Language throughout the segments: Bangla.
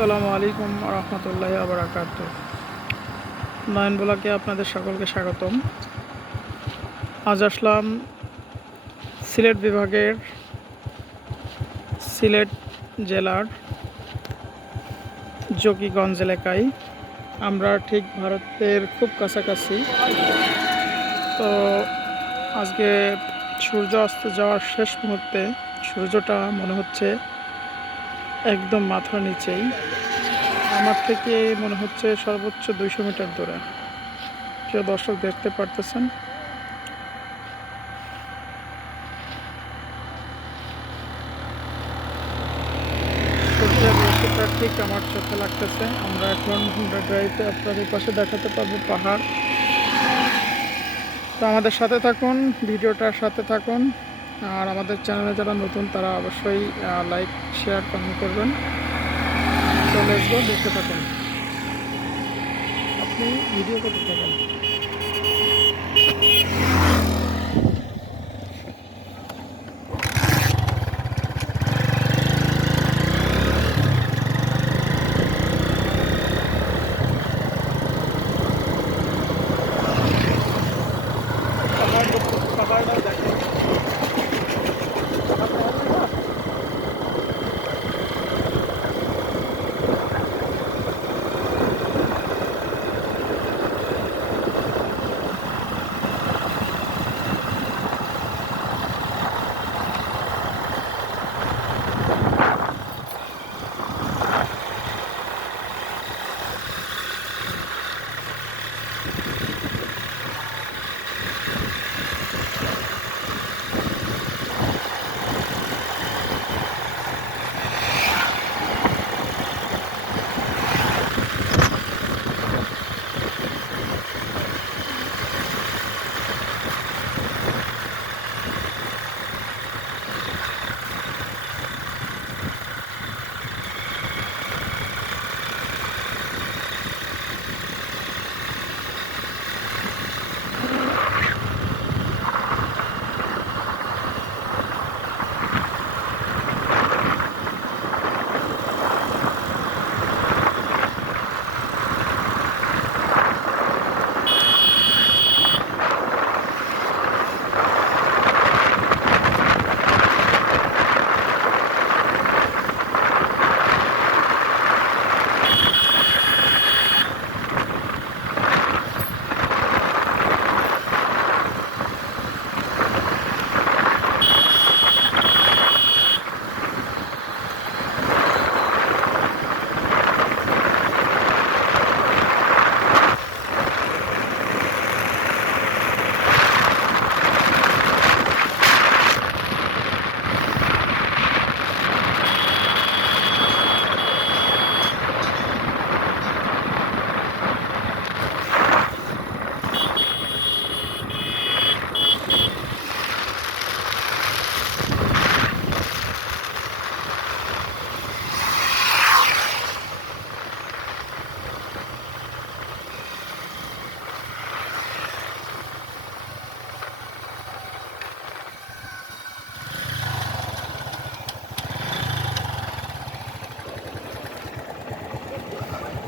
আসসালামু আলাইকুম রহমতুল্লাহি ওয়া বারাকাতুহু। নয়ন ব্লগে আপনাদের সকলকে স্বাগতম। আজ আসলাম সিলেট বিভাগের সিলেট জেলার জকিগঞ্জ এলাকায়। আমরা ঠিক ভারতের খুব কাছাকাছি। তো আজকে সূর্য অস্ত যাওয়ার শেষ মুহূর্তে সূর্যটা মনে হচ্ছে একদম মাথার নিচেই। আমার থেকে মনে হচ্ছে সর্বোচ্চ 200 মিটার দূরে। প্রিয় দর্শক, দেখতে পারতেছেন সূর্যের রশ্মিটা ঠিক আমার চোখে লাগতেছে। আমরা এখন হুন্ডা ড্রাইভে আপনাদের পাশে দেখাতে পারবো পাহাড়। তো আমাদের সাথে থাকুন, ভিডিওটার সাথে থাকুন। আর আমাদের চ্যানেলে যারা নতুন তারা অবশ্যই লাইক, শেয়ার, কমেন্ট করবেন। তো লেটস গো, দেখতে থাকুন। আপনি ভিডিও করতে থাকুন। পাহাড়টা দেখেন।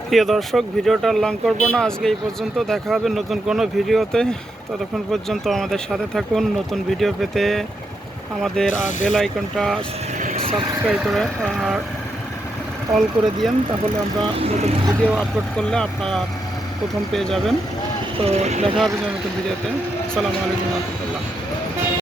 প্রিয় দর্শক, ভিডিওটা লং করবো না, আজকে এই পর্যন্ত। দেখা হবে নতুন কোনো ভিডিওতে। ততক্ষণ পর্যন্ত আমাদের সাথে থাকুন। নতুন ভিডিও পেতে আমাদের বেল আইকনটা সাবস্ক্রাইব করে অল করে দিয়েন, তাহলে আমরা নতুন ভিডিও আপলোড করলে আপনারা প্রথম পেয়ে যাবেন। তো দেখা হবে নতুন ভিডিওতে। আসসালামু আলাইকুম রহমতুল্লাহ।